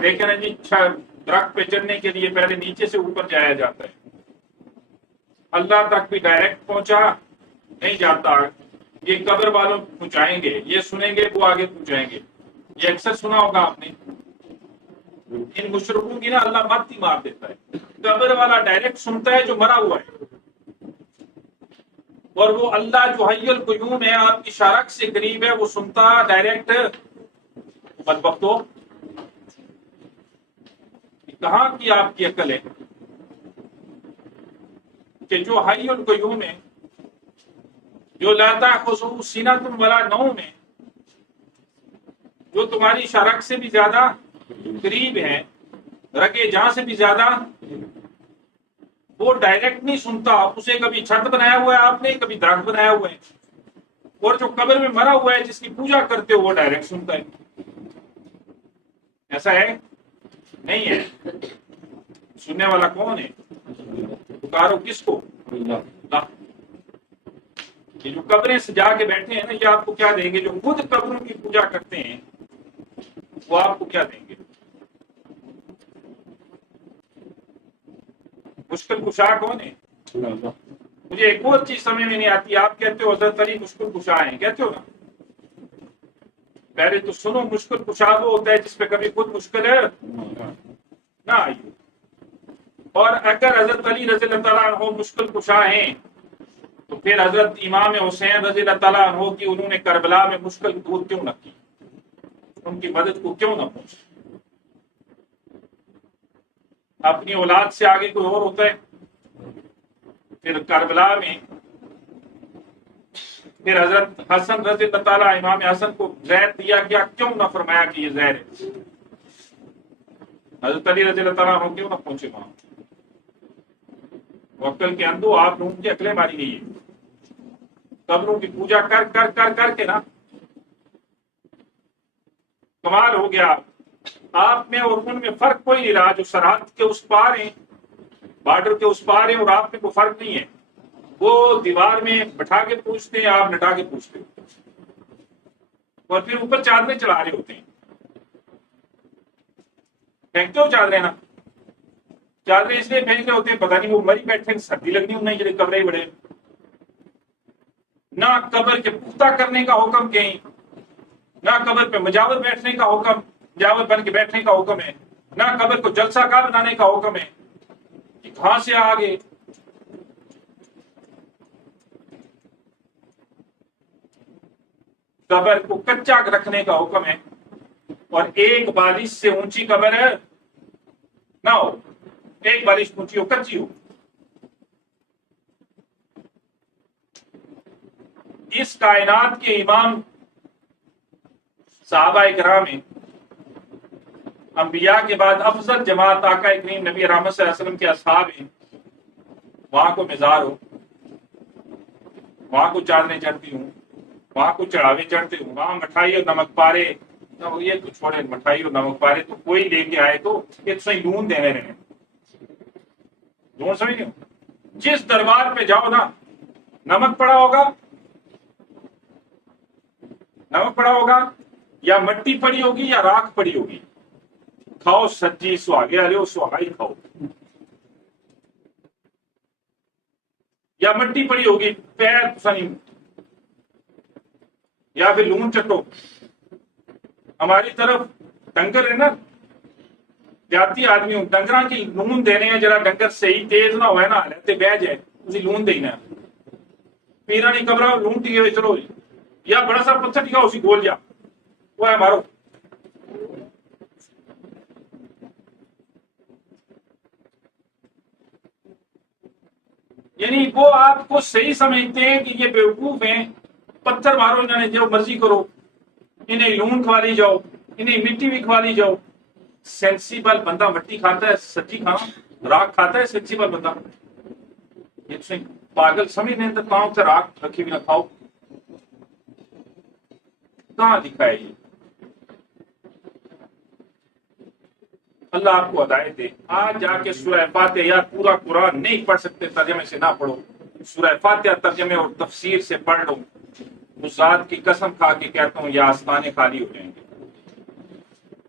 لیکن جی درخت پہ چڑھنے کے لیے پہلے نیچے سے اوپر جایا جاتا ہے، اللہ تک بھی ڈائریکٹ پہنچا نہیں جاتا، یہ قبر والوں پہنچائیں گے، یہ سنیں گے وہ آگے پہنچائیں گے۔ یہ اکثر سنا ہوگا آپ نے، ان مشرکوں کی نا اللہ مت ہی مار دیتا ہے، قبر والا ڈائریکٹ سنتا ہے جو مرا ہوا ہے، اور وہ اللہ جو حی القیوم ہے، آپ کی شارک سے قریب ہے، وہ سنتا ڈائریکٹ بدبختو، کہاں کی آپ کی عقل ہے کہ جو حی القیوم ہے، جو لا تأخذہ سنۃ ولا نوم ہے، جو تمہاری شارک سے بھی زیادہ قریب ہے، رگے جہاں سے بھی زیادہ، وہ ڈائریکٹ نہیں سنتا، اسے کبھی چھت بنایا ہوا ہے آپ نے، کبھی درخت بنایا ہوا ہے، اور جو قبر میں مرا ہوا ہے جس کی پوجا کرتے ہو وہ ڈائریکٹ سنتا ہے۔ ایسا ہے؟ نہیں ہے۔ سننے والا کون ہے؟ پکارو کس کو؟ اللہ۔ یہ جو قبریں سجا کے بیٹھے ہیں نا، یہ آپ کو کیا دیں گے؟ جو خود قبروں کی پوجا کرتے ہیں وہ آپ کو کیا دیں گے؟ مشکل کشا کون ہے؟ مجھے ایک اور چیز سمجھ میں نہیں آتی، آپ کہتے ہو حضرت علی مشکل کشا ہیں، کہتے ہو نا؟ پہلے تو سنو، مشکل کشا وہ ہوتا ہے جس پہ کبھی خود مشکل ہے نہ آئی، اور اگر حضرت علی رضی اللہ تعالیٰ عنہ مشکل کشا ہیں تو پھر حضرت امام حسین رضی اللہ تعالیٰ عنہ کی انہوں نے کربلا میں مشکل دور کیوں نہ کی، ان کی مدد کو کیوں نہ پہنچی؟ اپنی اولاد سے آگے کوئی اور ہوتا ہے؟ پھر کربلا میں پھر حضرت حسن رضی اللہ تعالیٰ امام حسن کو زہر دیا گیا، کیوں نہ فرمایا کہ یہ زہر ہے؟ حضرت علی رضی اللہ تعالیٰ عنہ کیوں نہ پہنچے وہاں؟ عقل کے اندھو، آپ لوگوں کی عقلیں ماری گئی ہے، قبروں کی پوجا کر کر کر کر کے نا کمال ہو گیا۔ آپ میں اور ان میں فرق کوئی نہیں رہا، جو سرحد کے اس پار ہیں، بارڈر کے اس پار ہیں، اور آپ میں کوئی فرق نہیں ہے۔ وہ دیوار میں بٹھا کے پوچھتے ہیں، آپ لٹا کے پوچھتے ہیں، اور پھر اوپر چادریں چڑھا رہے ہوتے ہیں، پھینکتے ہو چادریں نا، چادریں اس لیے پھینک رہے ہوتے ہیں پتہ نہیں وہ مری بیٹھے سردی لگنی ہوں نہیں، قبریں بڑے نہ قبر کے پختہ کرنے کا حکم کہیں، نہ قبر پہ مجاور بیٹھنے کا حکم، مجاور بن کے بیٹھنے کا حکم ہے، نہ قبر کو جلسہ گاہ بنانے کا حکم ہے کہ کہاں سے آگے۔ قبر کو کچا رکھنے کا حکم ہے، اور ایک بالش سے اونچی قبر نہ ہو، ایک بالش اونچی ہو، کچی ہو۔ اس کائنات کے امام صحابہ کرام ہیں، انبیاء کے بعد افضل جماعت آقا کریم نبی رحمت صلی اللہ علیہ وسلم کے اصحاب ہیں، وہاں کو مزار ہو، وہاں کو چادریں چڑھتی ہوں، وہاں کو چڑھاوے چڑھتے ہوں، وہاں مٹھائی اور نمک پارے، یہ تو چھوڑے مٹھائی اور نمک پارے تو کوئی لے کے آئے تو یہ تو صحیح لون دینے رہے، لون سمجھ نہیں ہو؟ جس دربار پہ جاؤ نا، نمک پڑا ہوگا، نمک پڑا ہوگا یا مٹی پڑی ہوگی یا راکھ پڑی ہوگی، کھاؤ سچی سہاگے والے ہو، سہاگا ہی کھاؤ، یا مٹی پڑی ہوگی پیر سنی، یا پھر لون چٹو۔ ہماری طرف ڈنگر ہے نا، جاتی آدمی ہوں، ڈنگراں کی لون دینے ہیں، جرا ڈنگر صحیح تیز نہ ہوئے نا، لیتے بہ جائے اسی لون دینا، پیرا نہیں کبرا لون ٹکے چلو، یا بڑا سا پتھر ٹکا اسی گول جا، وہ ہے مارو۔ یعنی وہ آپ کو صحیح سمجھتے ہیں کہ یہ بیوقوف ہیں، پتھر مارو انہوں نے، جو مرضی کرو، انہیں لون کھوا لی جاؤ، انہیں مٹی بھی کھوا لی جاؤ۔ سینسیبل بندہ مٹی کھاتا ہے، سچی کھانا راکھ کھاتا ہے سینسیبل بندہ؟ یہ پاگل سمجھ نہیں کہاں سے راکھ رکھی بھی نہ کھاؤ، کہاں لکھا ہے یہ؟ اللہ آپ کو ہدایت دے۔ آج جا کے سورہ فاتحہ، یا پورا قرآن نہیں پڑھ سکتے ترجمے سے نہ پڑھو، سورہ فاتحہ ترجمے اور تفسیر سے پڑھ لو، اس ذات کی قسم کھا کے کہتا ہوں یہ آستانے خالی ہو جائیں۔